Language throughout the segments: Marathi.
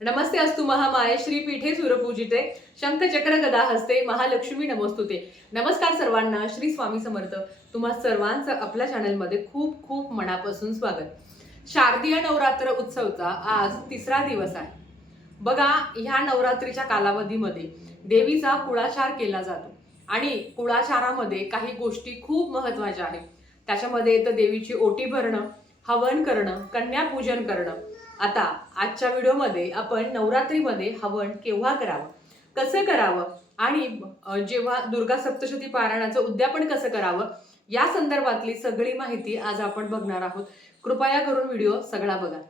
नमस्ते अस्तु महामाये श्री पीठे सुरपूजिते शंख चक्र गदा हस्ते महालक्ष्मी नमस्तुते. नमस्कार सर्वांना श्री स्वामी समर्थ. तुम्हा सर्वांचं आपल्या चॅनलमध्ये खूप खूप मनापासून स्वागत. शारदीय नवरात्र उत्सवचा आज तिसरा दिवस आहे. बघा ह्या नवरात्रीच्या कालावधीमध्ये देवीचा कुळाचार केला जातो. आणि कुळाचारामध्ये काही गोष्टी खूप महत्त्वाच्या आहेत. त्याच्यामध्ये तर देवीची ओटी भरणं हवन करणं कन्यापूजन करणं आता आजच्या व्हिडिओमध्ये आपण नवरात्रीमध्ये हवन केव्हा करावं? कसं करावं? आणि जेव्हा दुर्गा सप्तशती पारायणाचं उद्यापन कसं करावं? या संदर्भातली सगळी माहिती आज आपण बघणार आहोत. कृपया करून व्हिडिओ सगळा बघा.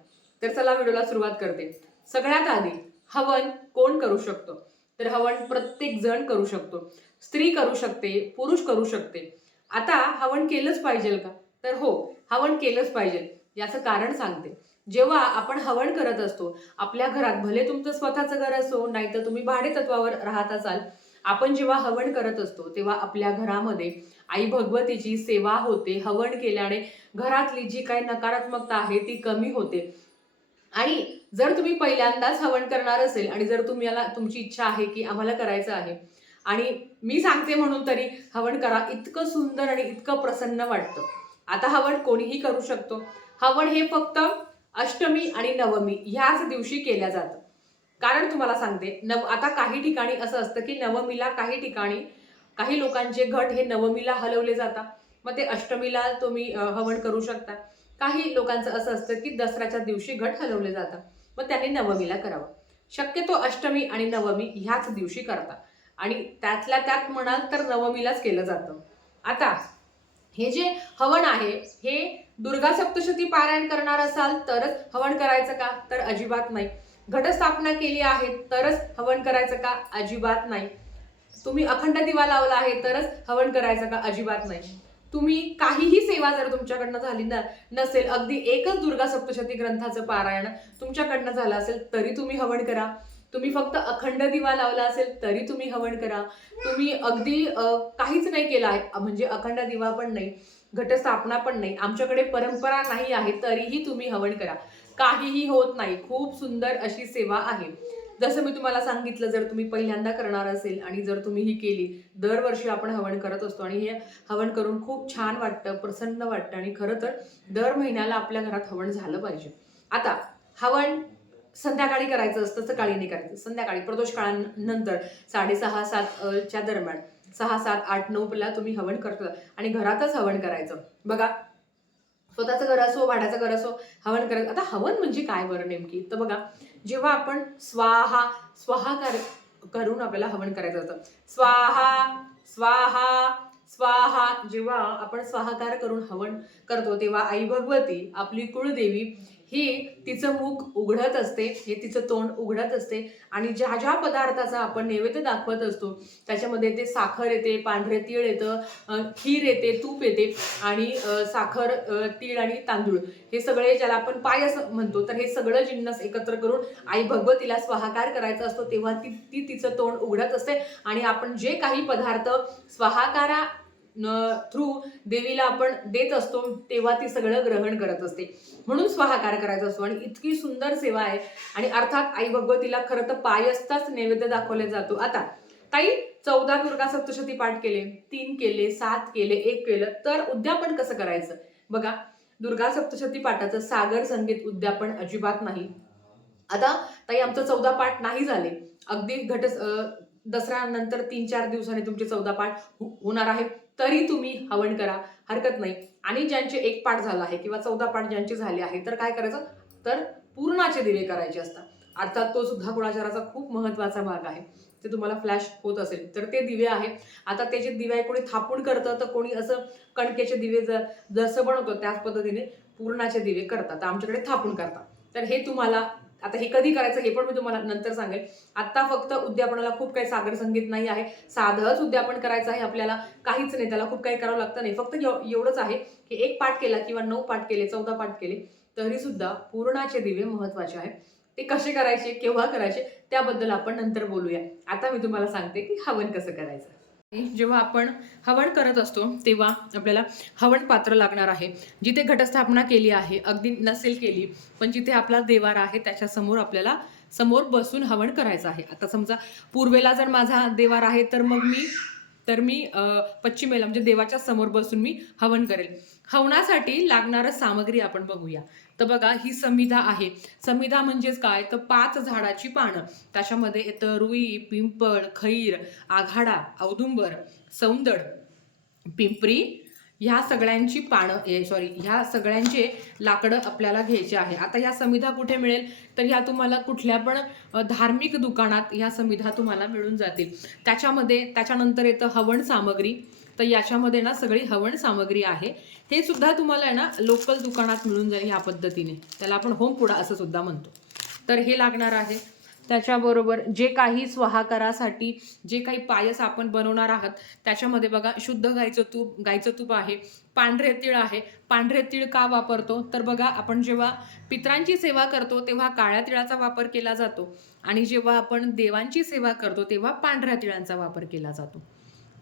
तर चला व्हिडिओला सुरुवात करते. सगळ्यात आधी हवन कोण करू शकतो? तर हवन प्रत्येक जण करू शकतो. स्त्री करू शकते पुरुष करू शकते. आता हवन केलंच पाहिजे का? तर हो हवन केलंच पाहिजे याचं कारण सांगते. जेव्हा आपण हवन करत असतो आपल्या घरात भले तुमचं स्वतःचं घर असो नाहीतर तुम्ही भाडे तत्वावर राहत असाल आपण जेव्हा हवन करत असतो तेव्हा आपल्या घरामध्ये आई भगवतीची सेवा होते हवन केल्याने घरातली जी काही नकारात्मकता आहे ती कमी होते. आणि जर तुम्ही पहिल्यांदाच हवन करणार असेल आणि जर तुम्हाला तुमची इच्छा आहे की आम्हाला करायचं आहे आणि मी सांगते म्हणून तरी हवन करा इतकं सुंदर आणि इतकं प्रसन्न वाटतं. आता हवन कोणीही करू शकतो. हवन हे फक्त अष्टमी आणि नवमी ह्याच दिवशी केल्या जातं. कारण तुम्हाला सांगते नव आता काही ठिकाणी असं असतं की नवमीला काही ठिकाणी काही लोकांचे घट हे नवमीला हलवले जातात. मग ते अष्टमीला तुम्ही हवन करू शकता. काही लोकांचं असं असतं की दसऱ्याच्या दिवशी घट हलवले जातात. मग त्यांनी नवमीला करावं. शक्यतो अष्टमी आणि नवमी ह्याच दिवशी करता. आणि त्यातल्या त्यात म्हणाल तर नवमीलाच केलं जातं. आता हे जे हवन आहे हे दुर्गा सप्तशती पारायण करणार असाल तरच हवन करायचं का? तर अजिबात नाही. घटस्थापना केली आहे तरच हवन करायचं का? अजिबात नाही. तुम्ही अखंड दिवा लावला आहे तरच हवन करायचं का? अजिबात नाही. तुम्ही काहीही सेवा जर तुमच्याकडनं झाली ना नसेल अगदी एकच दुर्गा सप्तशती ग्रंथाचं पारायण तुमच्याकडनं झालं असेल तरी तुम्ही हवन करा. तुम्ही फक्त अखंड दिवा लावला असेल तरी तुम्ही हवन करा. तुम्ही अगदी काहीच नाही केलं आहे म्हणजे अखंड दिवा पण नाही घटस्थापना पण नाही आमच्याकडे परंपरा नाही आहे तरीही तुम्ही हवन करा. काहीही होत नाही खूप सुंदर अशी सेवा आहे. जसं मी तुम्हाला सांगितलं जर तुम्ही पहिल्यांदा करणार असेल आणि जर तुम्ही ही केली दरवर्षी आपण हवन करत असतो आणि हे हवन करून खूप छान वाटतं प्रसन्न वाटतं आणि खरं तर दर महिन्याला आपल्या घरात हवन झालं पाहिजे. आता हवन संध्याकाळी करायचं असतं सकाळी नाही करायचं संध्याकाळी प्रदोष काळानंतर साडेसहा सात च्या दरम्यान. सहा सात आठ नऊला तुम्ही हवन करतो आणि घरातच हवन करायचं. बघा स्वतःचं घर असो भाड्याचं घर असो हवन करायचं. आता हवन म्हणजे काय बरं नेमकी? तर बघा जेव्हा आपण स्वाहा स्वाहाकार करून आपल्याला हवन करायचं असतं. स्वाहा स्वाहा स्वाहा जेव्हा आपण स्वाहाकार करून हवन करतो तेव्हा आई भगवती आपली कुळदेवी ही तिचं मुख उघडत असते हे तिचं तोंड उघडत असते आणि ज्या ज्या पदार्थाचा आपण नैवेद्य दाखवत असतो त्याच्यामध्ये ते साखर येते पांढरे तीळ येतं खीर येते तूप येते आणि साखर तीळ आणि तांदूळ. हे सगळे ज्याला आपण पायस म्हणतो तर हे सगळं जिन्नस एकत्र करून आई भगवतीला स्वाहाकार करायचा असतो तेव्हा ती ती तिचं तोंड उघडत असते आणि आपण जे काही पदार्थ स्वाहाकारा थ्रू देवीला आपण देत असतो तेव्हा ती सगळं ग्रहण करत असते. म्हणून स्वाहाकार करायचा असतो. आणि इतकी सुंदर सेवा आहे. आणि अर्थात आई भगवतीला खरं तर पायस्ताच नैवेद्य दाखवले जातो. आता ताई चौदा दुर्गा सप्तशती पाठ केले तीन केले सात केले एक केलं तर उद्यापन कसं करायचं? बघा दुर्गा सप्तशती पाठाचं सागर संगीत उद्यापन अजिबात नाही. आता ताई आमचं चौदा पाठ नाही झाले. अगदी घट अं, दसऱ्यानंतर तीन चार दिवसांनी तुमचे चौदा पाठ हो-, होणार आहे. तरी तुम्ही हवन करा हरकत नाही. आणि ज्यांचे एक पाठ झाला आहे किंवा चौदा पाठ ज्यांचे झाले आहे तर काय करायचं? तर पूर्णाचे दिवे करायचे असतात. अर्थात तो सुद्धा गुणाचाराचा खूप महत्त्वाचा भाग आहे. ते तुम्हाला फ्लॅश होत असेल तर ते दिवे आहे आता त्याचे दिवे कोणी थापून करतं तर कोणी असं कणकेचे दिवे ज- जसं बनवतं त्याच पद्धतीने पूर्णाचे दिवे करतात. तर आमच्याकडे थापून करतात. तर हे तुम्हाला आता हे कधी करायचं हे पण मी तुम्हाला नंतर सांगेल. आता फक्त उद्यापनाला खूप काही सागर संगीत नाही आहे. साधंच उद्यापन करायचं आहे आपल्याला. काहीच नाही त्याला खूप काही करावं लागतं नाही. फक्त एव- एवढंच आहे की एक पाठ केला किंवा नऊ पाठ केले चौदा पाठ केले तरी सुद्धा पूर्णाचे दिवे महत्त्वाचे आहे ते कसे करायचे केव्हा करायचे त्याबद्दल आपण नंतर बोलूया. आता मी तुम्हाला सांगते की हवन कसं करायचं. जेव्हा आपण हवन करत असतो तेव्हा आपल्याला हवन पात्र लागणार आहे. जिथे घटस्थापना केली आहे अगदी नसेल केली पण जिथे आपला देवार आहे त्याच्यासमोर आपल्याला समोर बसून हवन करायचं आहे. आता समजा पूर्वेला जर माझा देवार आहे तर मग मी तर मी पश्चिमेला म्हणजे देवाच्या समोर बसून मी हवन करेल. हवनासाठी लागणारं सामग्री आपण बघूया. तर बघा ही संविधा आहे. संविधा म्हणजेच काय? तर पाच झाडाची पानं. त्याच्यामध्ये येतं रुई पिंपळ खैर आघाडा औदुंबर सौंदड पिंपरी ह्या सगळ्यांची पानं सॉरी ह्या सगळ्यांचे लाकडं आपल्याला घ्यायचे आहे. आता ह्या संविधा कुठे मिळेल? तर ह्या तुम्हाला कुठल्या पण धार्मिक दुकानात ह्या संविधा तुम्हाला मिळून जातील. त्याच्यामध्ये त्याच्यानंतर येतं हवन सामग्री. तर याच्यामध्ये ना सगळी हवन सामग्री आहे. हे सुद्धा तुम्हाला आहे ना लोकल दुकानात मिळून जाईल ह्या पद्धतीने. त्याला आपण होम पुडा असं सुद्धा म्हणतो. तर हे लागणार आहे. त्याच्याबरोबर जे काही स्वाहाकारासाठी जे काही पायस आपण बनवणार आहात त्याच्यामध्ये बघा शुद्ध गाईचं तूप गाईचं तूप आहे पांढरे तीळ आहे. पांढरे तीळ का वापरतो? तर बघा आपण जेव्हा पित्रांची सेवा करतो तेव्हा काळ्या तिळाचा वापर केला जातो. आणि जेव्हा आपण देवांची सेवा करतो तेव्हा पांढऱ्या तिळांचा वापर केला जातो.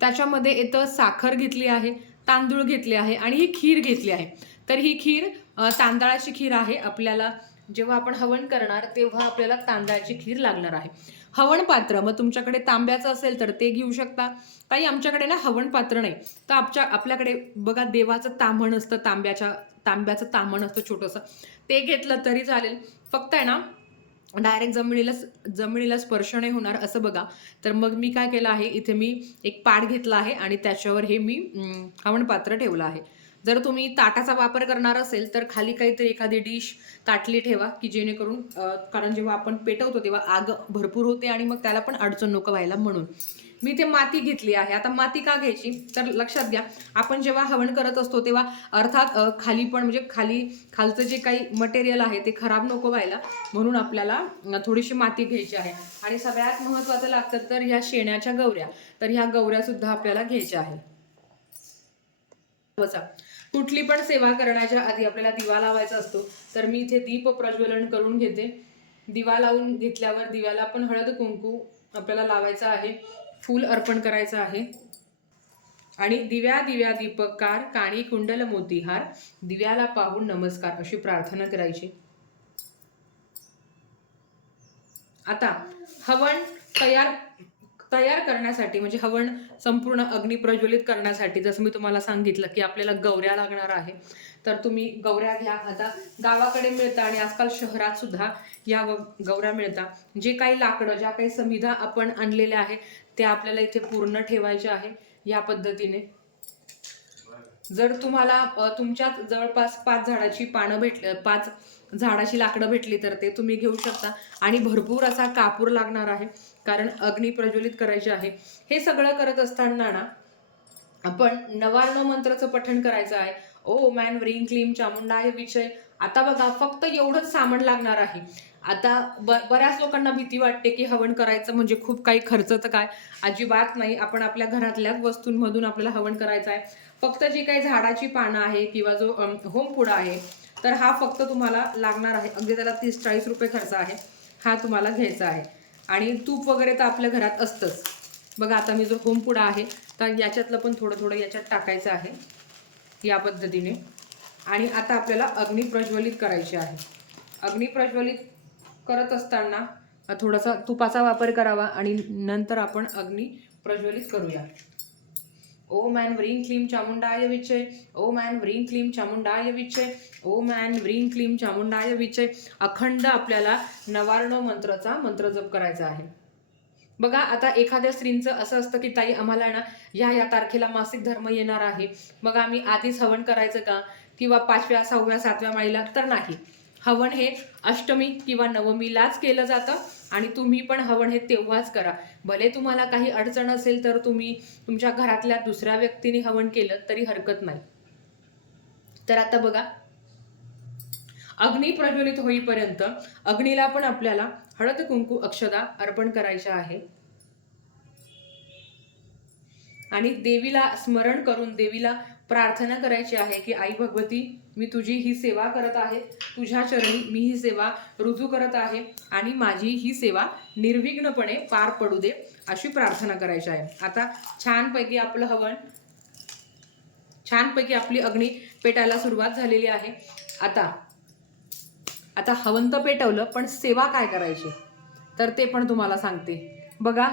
त्याच्यामध्ये येतं साखर घेतली आहे तांदूळ घेतले आहे आणि ही खीर घेतली आहे. तर ही खीर तांदळाची खीर आहे. आपल्याला जेव्हा आपण हवन करणार तेव्हा आपल्याला तांदळाची खीर लागणार आहे. हवन पात्र मग तुमच्याकडे तांब्याचं असेल तर ते घेऊ शकता. ताई आमच्याकडे ना हवन पात्र नाही. तर आमच्या आपल्याकडे बघा देवाचं ताम्हण असतं तांब्याच्या तांब्याचं ताम्हण असतं छोटंसं. ते घेतलं तरी चालेल. फक्त आहे ना डायरेक्ट जमिनीला जमिनीला स्पर्श नाही होणार असं बघा. तर मग मी काय केलं आहे इथे मी एक पाट घेतला आहे आणि त्याच्यावर हे मी अं, पात्र ठेवलं आहे. जर तुम्ही ताटाचा वापर करणार असेल तर खाली काहीतरी एखादी डिश ताटली ठेवा की जेणेकरून कारण जेव्हा आपण पेटवतो तेव्हा आग भरपूर होते आणि मग त्याला पण अडचण नको व्हायला म्हणून. मी ते माती घेतली आहे. आता माती का घ्यायची? तर लक्षात घ्या. आपण जेव्हा हवन करत असतो तेव्हा अर्थात खाली पण म्हणजे खाली खालचं जे काही मटेरियल आहे ते खराब नको व्हायला. म्हणून आपल्याला थोडीशी माती घ्यायची आहे. आणि सगळ्यात महत्त्वाचं लागतं तर ह्या शेण्याच्या गवऱ्या. तर ह्या गवऱ्या सुद्धा आपल्याला घ्यायच्या आहे कुठली पण सेवा करण्याच्या आधी आपल्याला दिवा लावायचा असतो. तर मी इथे दीप प्रज्वलन करून घेते. दिवा लावून घेतल्यावर दिव्याला पण हळद कुंकू आपल्याला लावायचा आहे. फूल अर्पण करायचं आहे. आणि दिव्या दिव्या दीपकार काणी कुंडल मोतीहार दिव्याला पाहून नमस्कार अशी प्रार्थना करायची. आता हवन तयार तयार करण्यासाठी म्हणजे हवन संपूर्ण अग्नी प्रज्वलित करण्यासाठी जसं मी तुम्हाला सांगितलं की आपल्याला गौऱ्या लागणार आहे तर तुम्ही गौऱ्या घ्या. आता गावाकडे मिळतं आणि आजकाल शहरात सुद्धा या गौऱ्या मिळतात जे काही लाकडं ज्या काही समिधा आपण आणलेल्या आहे ते आपल्याला इथे पूर्ण ठेवायचे आहे या पद्धतीने. जर तुम्हाला तुमच्या जवळपास पाच झाडाची पानं भेटली पाच झाडाची लाकडं भेटली तर ते तुम्ही घेऊ शकता. आणि भरपूर असा कापूर लागणार आहे कारण अग्नी प्रज्वलित करायचे आहे. हे सगळं करत असताना ना आपण नवार्ण मंत्राचं पठण करायचं आहे. ओ मॅन व्रिंग क्लीम चामुंडा हे विषय आता बघा फक्त एवढंच सामान लागणार आहे. आता ब बऱ्याच लोकांना भीती वाटते की हवन करायचं म्हणजे खूप काही खर्च तर काय? अजिबात नाही. आपण आपल्या घरातल्याच वस्तूंमधून आपल्याला हवन करायचं आहे. फक्त जी काही झाडाची पानं आहे किंवा जो होमपुडा आहे तर हा फक्त तुम्हाला लागणार आहे. अगदी त्याला तीस चाळीस रुपये खर्च आहे. हा तुम्हाला घ्यायचा आहे. आणि तूप वगैरे तर आपल्या घरात असतंच. बघा आता मी जो होमपुडा आहे तर याच्यातलं पण थोडं थोडं याच्यात टाकायचं आहे. या पद्धतीने. आणि आता आपल्याला अग्नी प्रज्वलित करायची आहे. अग्नी प्रज्वलित करत असताना थोडासा तुपाचा वापर करावा आणि नंतर आपण अग्नी प्रज्वलित करूया. ओ मॅन व्रीं क्लीम चामुंडाय विचय ओ मॅन व्रीं क्लीम चामुंडाय विचय ओ मॅन व्रीं क्लीम चामुंडाय विचय अखंड आपल्याला नवार्ण मंत्राचा मंत्र जप करायचा आहे. बघा आता एखाद्या स्त्रींचं असं असतं की ताई आम्हाला ना या या तारखेला मासिक धर्म येणार आहे. मग आम्ही आधीच हवन करायचं का? किंवा पाचव्या सहाव्या सातव्या माळीला? तर नाही. हवन हे अष्टमी किंवा नवमीलाच केलं जातं आणि तुम्ही पण हवन हे तेव्हाच करा. भले तुम्हाला काही अडचण असेल तर तुम्ही तुमच्या घरातल्या दुसऱ्या व्यक्तीने हवन केलं तरी हरकत नाही. तर आता बघा अग्नी प्रज्वलित होईपर्यंत अग्नीला पण आपल्याला हळद कुंकू अक्षदा अर्पण करायच्या आहे. आणि देवीला स्मरण करून देवीला प्रार्थना करायची आहे की आई भगवती मी तुझी ही सेवा करत आहे. तुझ्या चरणी मी ही सेवा रुजू करत आहे आणि माझी ही सेवा निर्विघ्नपणे पार पडू दे अशी प्रार्थना करायची आहे. आता छानपैकी आपलं हवन छानपैकी आपली अग्नी पेटायला सुरुवात झालेली आहे. आता आता हवन तर पेटवलं पण सेवा काय करायची? तर ते पण तुम्हाला सांगते. बघा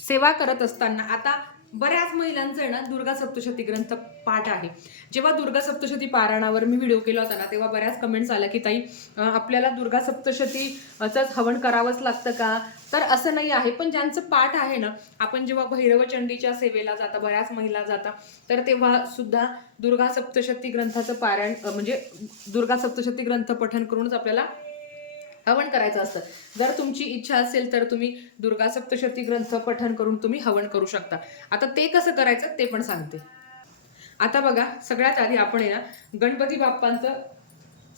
सेवा करत असताना आता बऱ्याच महिलांचं आहे ना दुर्गा सप्तशती ग्रंथ पाठ आहे. जेव्हा दुर्गा सप्तशती पारायणावर मी व्हिडिओ केला होता ना तेव्हा बऱ्याच कमेंट्स आल्या की ताई आपल्याला दुर्गा सप्तशतीच हवन करावंच लागतं का? तर असं नाही आहे पण ज्यांचं पाठ आहे ना आपण जेव्हा भैरवचंडीच्या सेवेला जाता बऱ्याच महिला जाता तर तेव्हा सुद्धा दुर्गा सप्तशती ग्रंथाचं पारायण म्हणजे दुर्गा सप्तशती ग्रंथ पठण करूनच आपल्याला हवन करायचं असतं. जर तुमची इच्छा असेल तर तुम्ही दुर्गा सप्तशती ग्रंथ पठण करून तुम्ही हवन करू शकता. आता ते कसं करायचं ते पण सांगते. आता बघा सगळ्यात आधी आपण आहे ना गणपती बाप्पांचं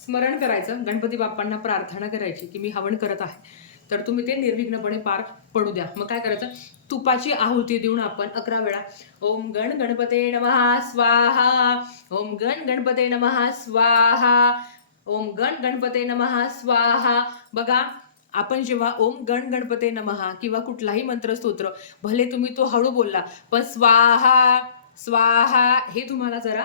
स्मरण करायचं. गणपती बाप्पांना प्रार्थना करायची की मी हवन करत आहे. तर तुम्ही ते निर्विघ्नपणे पार पडू द्या. मग काय करायचं? तुपाची आहुती देऊन आपण अकरा वेळा ओम गण गणपते नमहा स्वाहा ओम गण गणपते नमहा स्वाहा ओम गण गणपते नमहा स्वाहा. बघा आपण जेव्हा ओम गण गणपते नमहा किंवा कुठलाही मंत्र स्तोत्र भले तुम्ही तो हळू बोलला पण स्वाहा स्वाहा हे तुम्हाला जरा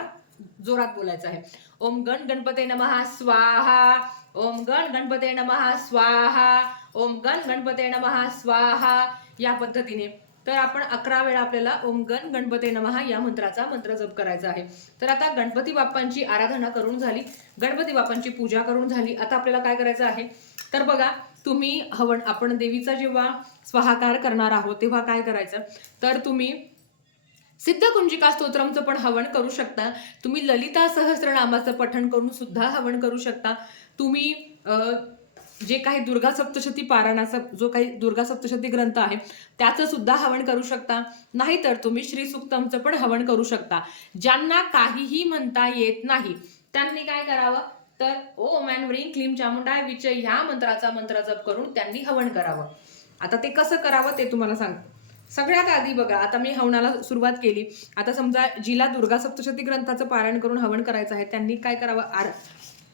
जोरात बोलायचं आहे. ओम गण गणपते नमहा स्वाहा. ओम गण गणपते नमहा स्वाहा. ओम गण गणपते नमहा स्वाहा. या पद्धतीने. तर आपण अकरा वेळा आपल्याला ओम गण गणपते नमहा या मंत्राचा मंत्र जप करायचा आहे. तर आता गणपती बाप्पांची आराधना करून झाली. गणपती बाप्पांची पूजा करून झाली. आता आपल्याला काय करायचं आहे? तर बघा तुम्ही हवन आपण देवीचा जेव्हा स्वाहाकार करणार आहोत तेव्हा काय करायचं? तर तुम्ही सिद्ध कुंजिका स्तोत्रमचं पण हवन करू शकता. तुम्ही ललिता सहस्रनामाचं पठण करून सुद्धा हवन करू शकता. तुम्ही जे काही दुर्गा सप्तशती पारायणाचा जो काही दुर्गा सप्तशती ग्रंथ आहे त्याचं सुद्धा हवन करू शकता. नाहीतर तुम्ही श्री सुक्तमचं पण हवन करू शकता. ज्यांना काहीही म्हणता येत नाही त्यांनी काय करावं? तर ओम अँड व्रीम क्लीम चामुंडाय विचय ह्या मंत्राचा मंत्र जप करून त्यांनी हवन करावं. आता ते कसं करावं ते तुम्हाला सांगतो सगळ्यात आधी बघा आता मी हवनाला सुरुवात केली. आता समजा जिला दुर्गा सप्तशती ग्रंथाचं पारायण करून हवन करायचं आहे त्यांनी काय करावं? आर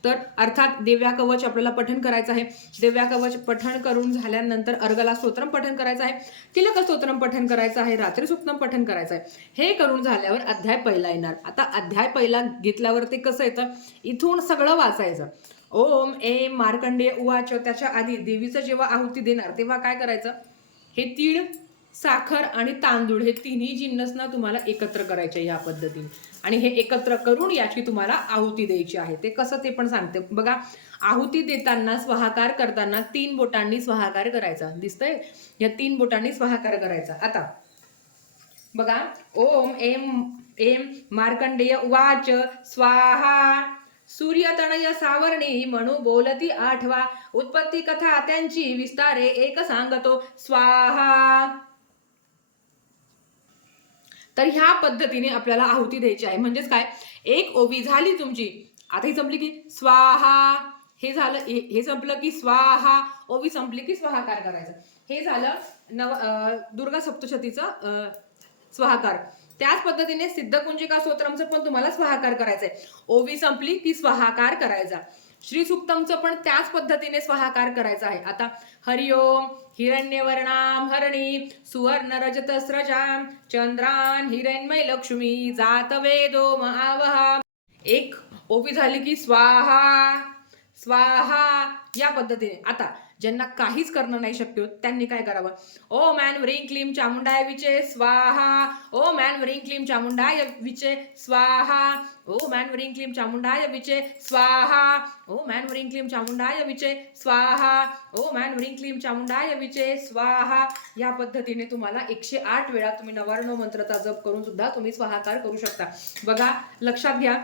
तर अर्थात देव्या कवच आपल्याला पठण करायचं आहे. देव्या कवच पठण करून झाल्यानंतर अर्गला स्तोत्रम पठण करायचं आहे. तिलक स्तोत्रम पठण करायचं आहे. रात्री स्वप्नम पठण करायचं आहे. हे करून झाल्यावर अध्याय पहिला येणार. आता अध्याय पहिला घेतल्यावर ते कसं येतं? इथून सगळं वाचायचं. ओम एम मार्कंडेय उवाच. त्याच्या आधी देवीचं जेव्हा आहुती देणार तेव्हा काय करायचं? हे तीळ साखर आणि तांदूळ हे तिन्ही जिन्नस ना तुम्हाला एकत्र करायचे या पद्धतीने. आणि हे एकत्र करून याची तुम्हाला आहुती द्यायची आहे. ते कसं ते पण सांगते. बघा आहुती देताना स्वाहाकार करताना तीन बोटांनी स्वाहाकार करायचा. दिसतंय? या तीन बोटांनी स्वाहाकार करायचा. आता बघा ओम एम एम मार्कंडेय वाच स्वाहा सूर्यतनय सावरणी म्हणू बोलती आठवा उत्पत्ती कथा त्यांची विस्तारे एक सांगतो स्वाहा. तर ह्या पद्धतीने आपल्याला आहुती द्यायची आहे. म्हणजेच काय? एक ओवी झाली तुमची. आता ही संपली की स्वाहा. हे झालं हे संपलं की स्वाहा. ओवी संपली की स्वाहाकार करायचं. हे झालं नव दुर्गा सप्तशतीचं स्वाहाकार. त्याच पद्धतीने सिद्धकुंजिका स्तोत्रमचं पण तुम्हाला स्वाहाकार करायचंय. ओवी संपली की स्वाहाकार करायचा. श्री सुक्तमचं पण त्याच पद्धतीने स्वाहाकार करायचा आहे. आता हरिओम हिरण्यवर्णाम हरणी सुवर्ण रजत स्रजाम चंद्रान हिरण्मय लक्ष्मी जात वेदो महावहा एक ओपी झाली की स्वाहा स्वाहा या पद्धतीने. आता ज्यांना काहीच करणं नाही शक्य होत त्यांनी काय करावं? ओ मॅन व्रिंग क्लीम चामुंडाय विचे स्वाहा ओ मॅन व्रिंग क्लीम चामुंडाय विचे स्वाहा ओ मॅन व्रिंग क्लीम चामुंडाय विचे स्वाहा ओ मॅन व्रिंग क्लीम चामुंडाय विचे स्वाहा ओ मॅन व्रिंग क्लीम चामुंडाय विचे स्वाहा या पद्धतीने तुम्हाला एकशे आठ वेळा तुम्ही नवार्णव मंत्राचा जप करून सुद्धा तुम्ही स्वाहाकार करू शकता. बघा लक्षात घ्या.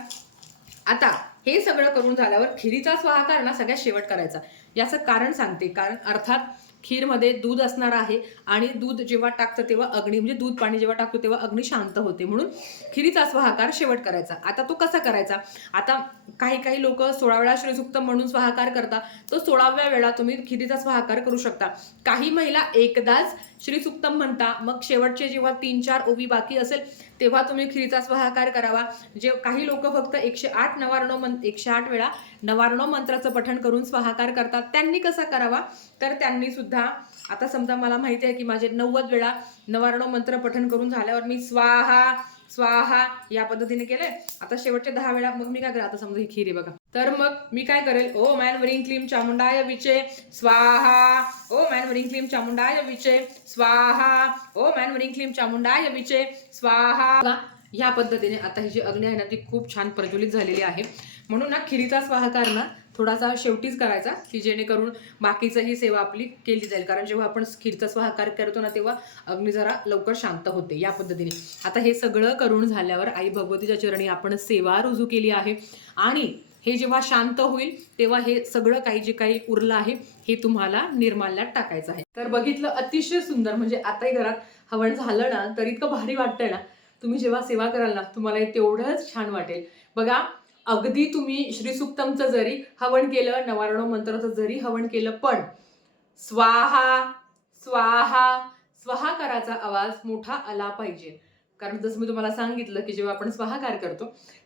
आता हे सगळं करून झाल्यावर खिरीचा स्वाहाकार ना सगळ्यात शेवट करायचा. याचं कारण सांगते. कारण अर्थात खीरमध्ये दूध असणार आहे आणि दूध जेव्हा टाकतं तेव्हा अग्नी म्हणजे दूध पाणी जेव्हा टाकतो तेव्हा अग्नी शांत होते. म्हणून खिरीचा स्वाहाकार शेवट करायचा. आता तो कसा करायचा? आता काही काही लोक सोळा वेळा श्रीसुक्त म्हणून स्वाहाकार करता तो सोळाव्या वेळा तुम्ही खिरीचा स्वाहाकार करू शकता. काही महिला एकदाच श्रीसुक्तम म्हणता मग शेवटचे जेव्हा तीन चार ओवी बाकी असेल तेव्हा तुम्ही खिरीचा स्वाहाकार करावा. जे काही लोक फक्त एकशे आठ नवार्णव मं एकशे आठ वेळा नवार्णव मंत्राचं पठण करून स्वाहाकार करतात त्यांनी कसा करावा? तर त्यांनी सुद्धा आता समजा मला माहिती आहे की माझे नव्वद वेळा नवार्णव मंत्र पठण करून झाल्यावर मी स्वाहा स्वाहा या पद्धतीने केले आता शेवटचे दहा वेळा मग मी काय करा आता समजा ही खीर आहे बघा. तर मग मी काय करेल? ओ मॅन वरिंग क्लीम चामुंडाय विचे स्वाहा. ओ मॅन वरिंग क्लीम चामुंडाय विचे स्वाहा. ओ मॅन वरिंग क्लीम चामुंडाय विचे स्वाहा. ह्या पद्धतीने आता ही जी अग्नी आहे ना ती खूप छान प्रज्वलित झालेली आहे. म्हणून ना खिरीचा स्वाहाकार ना थोडासा शेवटीच करायचा की जेणेकरून बाकीचंही सेवा आपली केली जाईल. कारण जेव्हा आपण खीरचा स्वाहाकार करतो ना तेव्हा अग्नी जरा लवकर शांत होते या पद्धतीने. आता हे सगळं करून झाल्यावर आई भगवतीच्या चरणी आपण सेवा रुजू केली आहे. आणि हे जेव्हा शांत होईल तेव्हा हे सगळं काही जे काही उरलं आहे हे तुम्हाला निर्माल्यात टाकायचं आहे. तर बघितलं अतिशय सुंदर म्हणजे आताही घरात हवण झालं ना तर इतकं भारी वाटतंय ना. तुम्ही जेव्हा सेवा कराल ना तुम्हाला हे तेवढंच छान वाटेल. बघा अगदी तुम्ही श्रीसुक्तमचं जरी हवन केलं नवारणव मंत्राचं जरी हवन केलं पण स्वाहा स्वाहा स्वाहा कराचा आवाज मोठा आला पाहिजे. कारण जसं मी तुम्हाला सांगितलं की जेव्हा आपण स्वाहाकार करतो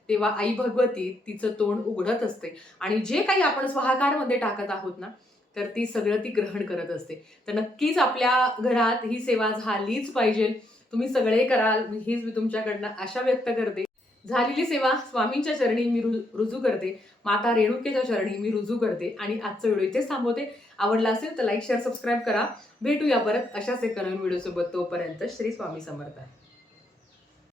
तेव्हा आई भगवती तिचं तोंड उघडत असते. आणि जे काही आपण स्वाहाकारमध्ये टाकत आहोत ना तर ती सगळं ती ग्रहण करत असते. तर नक्कीच आपल्या घरात ही सेवा झालीच पाहिजे. तुम्ही सगळे कराल हीच मी तुमच्याकडनं आशा व्यक्त करते. झालेली सेवा स्वामींच्या चरणी मी रुजू करते. माता रेणुकेच्या चरणी मी रुजू करते. आणि आजचं व्हिडिओ इथेच थांबवते. आवडला असेल तर लाईक शेअर सबस्क्राईब करा. भेटूया परत अशाच एक नवीन व्हिडिओसोबत. तोपर्यंत श्री स्वामी समर्थ.